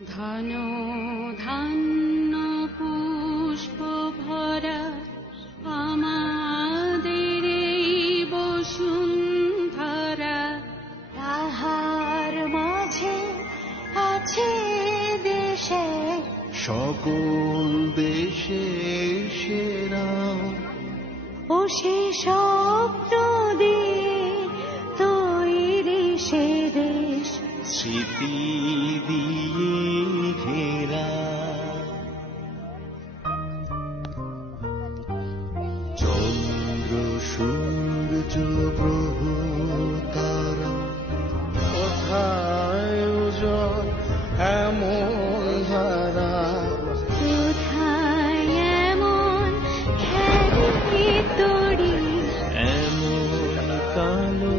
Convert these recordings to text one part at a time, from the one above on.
ধন ধান্য পুষ্প ভরা আমাদের এই বসুন্ধরা, তাহার মাঝে আছে দেশে সকল দেশে সেরা, ও সে স্বপ্ন দিয়ে তৈরি সে দেশ, স্মৃতি দিয়ে ঘেরা। চন্দ্র সূর্য গ্রহ তারা, কোথায় উজ্জ্বল এমন ধারা, কোথায় এমন খেলি তরি, এমন কালো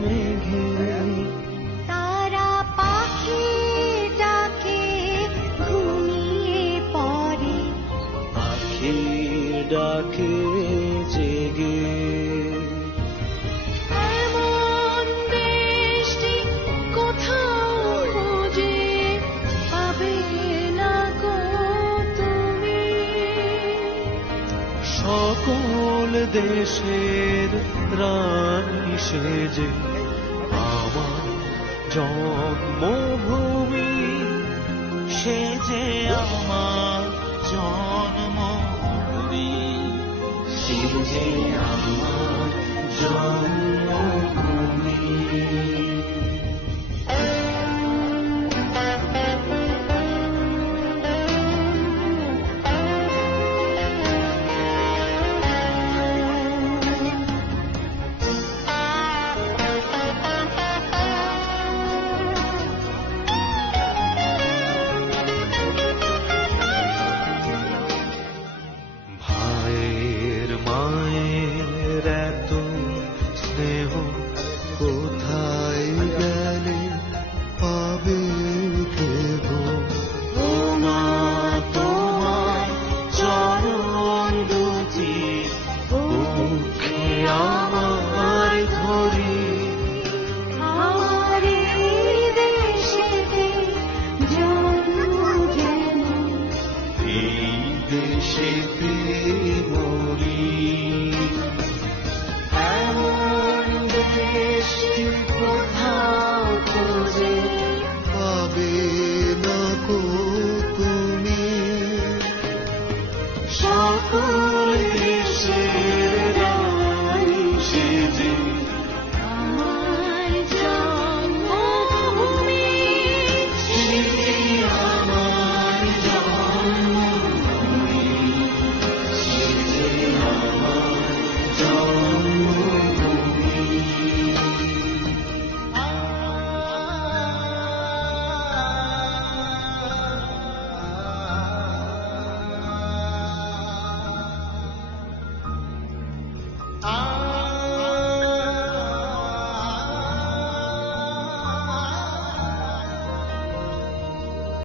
মেঘে তারা পাখি ডাকে ঘুমিয়ে পড়ে, পাখি ডাকে জেগে। এমন দেশটি কোথাও খুঁজে পাবে না গো তুমি। সকল দেশের রানী সেজে আমার জন্মভূমি, সেজে আমার জন্মভূমি, সেজে আমার জন্মভূমি।